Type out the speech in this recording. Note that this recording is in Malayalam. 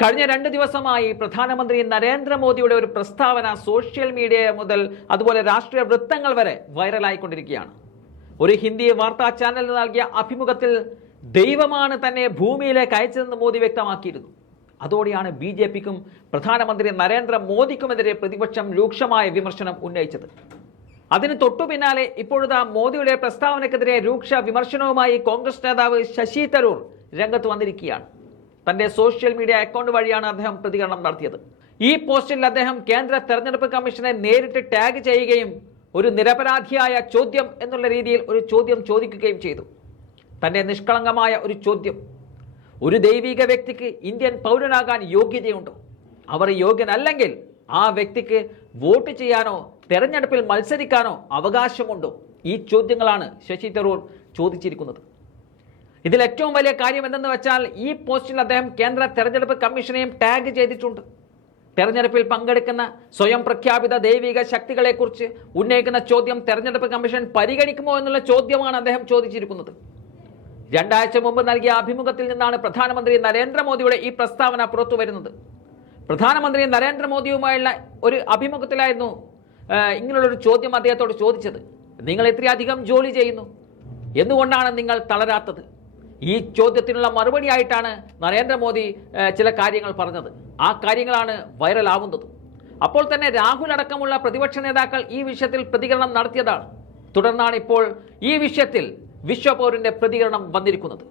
കഴിഞ്ഞ രണ്ട് ദിവസമായി പ്രധാനമന്ത്രി നരേന്ദ്രമോദിയുടെ ഒരു പ്രസ്താവന സോഷ്യൽ മീഡിയ മുതൽ അതുപോലെ രാഷ്ട്രീയ വൃത്തങ്ങൾ വരെ വൈറലായിക്കൊണ്ടിരിക്കുകയാണ്. ഒരു ഹിന്ദി വാർത്താ ചാനലിന് നൽകിയ അഭിമുഖത്തിൽ ദൈവമാണ് തന്നെ ഭൂമിയിലേക്ക് അയച്ചതെന്ന് മോദി വ്യക്തമാക്കിയിരുന്നു. അതോടെയാണ് ബി ജെ പിക്കും പ്രധാനമന്ത്രി നരേന്ദ്രമോദിക്കുമെതിരെ പ്രതിപക്ഷം രൂക്ഷമായ വിമർശനം ഉന്നയിച്ചത്. അതിന് തൊട്ടു പിന്നാലെ ഇപ്പോഴത്തെ മോദിയുടെ പ്രസ്താവനക്കെതിരെ രൂക്ഷ വിമർശനവുമായി കോൺഗ്രസ് നേതാവ് ശശി തരൂർ രംഗത്ത് വന്നിരിക്കുകയാണ്. തന്റെ സോഷ്യൽ മീഡിയ അക്കൗണ്ട് വഴിയാണ് അദ്ദേഹം പ്രതികരണം നടത്തിയത്. ഈ പോസ്റ്റിൽ അദ്ദേഹം കേന്ദ്ര തെരഞ്ഞെടുപ്പ് കമ്മീഷനെ നേരിട്ട് ടാഗ് ചെയ്യുകയും ഒരു നിരപരാധിയായ ചോദ്യം എന്നുള്ള രീതിയിൽ ഒരു ചോദ്യം ചോദിക്കുകയും ചെയ്തു. തന്റെ നിഷ്കളങ്കമായ ഒരു ചോദ്യം. ഒരു ദൈവിക വ്യക്തിക്ക് ഇന്ത്യൻ പൗരനാകാൻ യോഗ്യതയുണ്ടോ? അവർ യോഗ്യനല്ലെങ്കിൽ ആ വ്യക്തിക്ക് വോട്ട് ചെയ്യാനോ തെരഞ്ഞെടുപ്പിൽ മത്സരിക്കാനോ അവകാശമുണ്ടോ? ഈ ചോദ്യങ്ങളാണ് ശശി തരൂർ ചോദിച്ചിരിക്കുന്നത്. ഇതിൽ ഏറ്റവും വലിയ കാര്യം എന്തെന്ന് വെച്ചാൽ ഈ പോസ്റ്റിൽ അദ്ദേഹം കേന്ദ്ര തെരഞ്ഞെടുപ്പ് കമ്മീഷനെയും ടാഗ് ചെയ്തിട്ടുണ്ട്. തെരഞ്ഞെടുപ്പിൽ പങ്കെടുക്കുന്ന സ്വയം പ്രഖ്യാപിത ദൈവിക ശക്തികളെക്കുറിച്ച് ഉന്നയിക്കുന്ന ചോദ്യം തെരഞ്ഞെടുപ്പ് കമ്മീഷൻ പരിഗണിക്കുമോ എന്നുള്ള ചോദ്യമാണ് അദ്ദേഹം ചോദിച്ചിരിക്കുന്നത്. രണ്ടാഴ്ച മുമ്പ് നൽകിയ അഭിമുഖത്തിൽ നിന്നാണ് പ്രധാനമന്ത്രി നരേന്ദ്രമോദിയുടെ ഈ പ്രസ്താവന പുറത്തു വരുന്നത്. പ്രധാനമന്ത്രി നരേന്ദ്രമോദിയുമായുള്ള ഒരു അഭിമുഖത്തിലായിരുന്നു ഇങ്ങനെയുള്ളൊരു ചോദ്യം അദ്ദേഹത്തോട് ചോദിച്ചത്. നിങ്ങൾ ഇത്രയധികം ജോലി ചെയ്യുന്നു. എന്തുകൊണ്ടാണ് നിങ്ങൾ തളരാത്തത്? ഈ ചോദ്യത്തിനുള്ള മറുപടിയായിട്ടാണ് നരേന്ദ്രമോദി ചില കാര്യങ്ങൾ പറഞ്ഞത്. ആ കാര്യങ്ങളാണ് വൈറലാവുന്നത്. അപ്പോൾ തന്നെ രാഹുൽ അടക്കമുള്ള പ്രതിപക്ഷ നേതാക്കൾ ഈ വിഷയത്തിൽ പ്രതികരണം നടത്തിയതാണ്. തുടർന്നാണ് ഇപ്പോൾ ഈ വിഷയത്തിൽ വിശ്വപൗരന്റെ പ്രതികരണം വന്നിരിക്കുന്നത്.